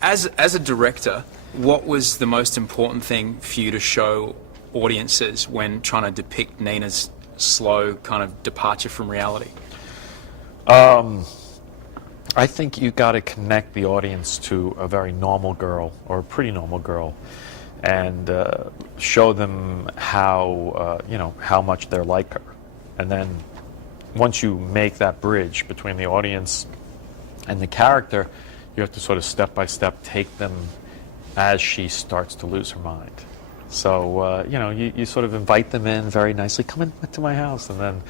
As a director, what was the most important thing for you to show audiences when trying to depict Nina's slow kind of departure from reality? I think you got to connect the audience to a very normal girl, or a pretty normal girl, and show them how how much they're like her. And then once you make that bridge between the audience and the character, you have to sort of step by step take them as she starts to lose her mind. So you sort of invite them in very nicely. Come into my house, and then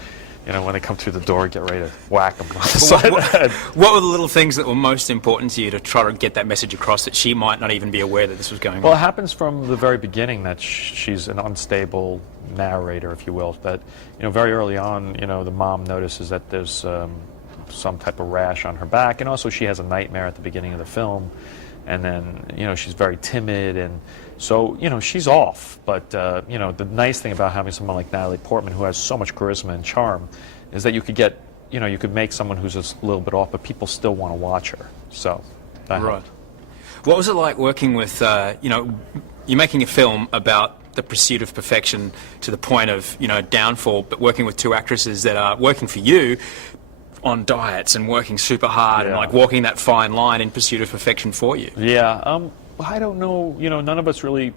when they come through the door, get ready to whack them on the side of the head. What were the little things that were most important to you to try to get that message across that she might not even be aware that this was going on? Well, it happens from the very beginning that she's an unstable narrator, if you will. That very early on, the mom notices that there's some type of rash on her back, and also she has a nightmare at the beginning of the film. And then, she's very timid, and so, she's off. But, the nice thing about having someone like Natalie Portman, who has so much charisma and charm, is that you could get, you could make someone who's a little bit off, but people still want to watch her. So, that right. helped. What was it like working with, you're making a film about the pursuit of perfection to the point of, downfall, but working with two actresses that are working for you on diets and working super hard and like walking that fine line in pursuit of perfection for you? Yeah, I don't know, none of us really,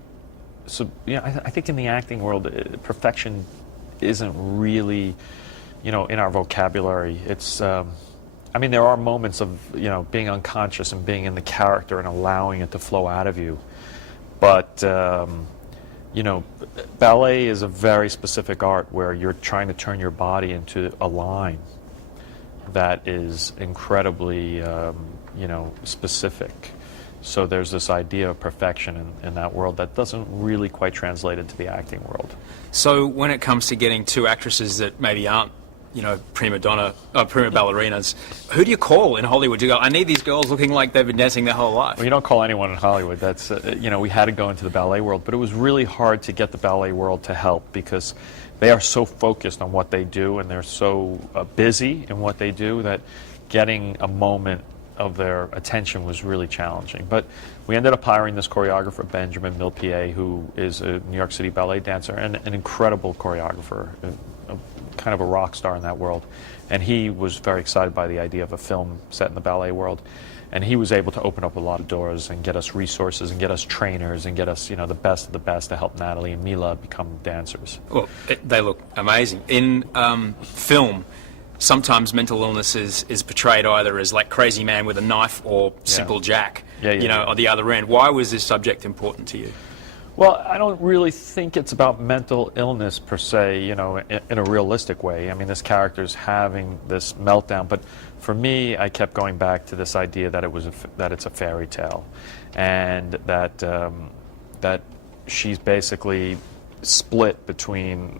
I think in the acting world, perfection isn't really, in our vocabulary. It's, I mean, there are moments of, being unconscious and being in the character and allowing it to flow out of you. But, ballet is a very specific art where you're trying to turn your body into a line that is incredibly, specific. So there's this idea of perfection in that world that doesn't really quite translate into the acting world. So when it comes to getting two actresses that maybe aren't, prima ballerinas, who do you call in Hollywood? You go, I need these girls looking like they've been dancing their whole life. Well, you don't call anyone in Hollywood. That's, we had to go into the ballet world, but it was really hard to get the ballet world to help because they are so focused on what they do, and they're so busy in what they do that getting a moment of their attention was really challenging. But we ended up hiring this choreographer, Benjamin Millepied, who is a New York City ballet dancer and an incredible choreographer, kind of a rock star in that world. And he was very excited by the idea of a film set in the ballet world. And he was able to open up a lot of doors and get us resources and get us trainers and get us, the best of the best to help Natalie and Mila become dancers. Well, they look amazing. In film, sometimes mental illness is portrayed either as like crazy man with a knife or simple Jack, on the other end. Why was this subject important to you? Well, I don't really think it's about mental illness per se, in a realistic way. I mean, this character's having this meltdown, but for me, I kept going back to this idea that it's a fairy tale, and that that she's basically split between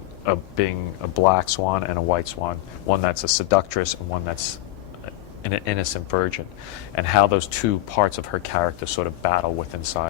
being a black swan and a white swan, one that's a seductress and one that's an innocent virgin, and how those two parts of her character sort of battle with inside.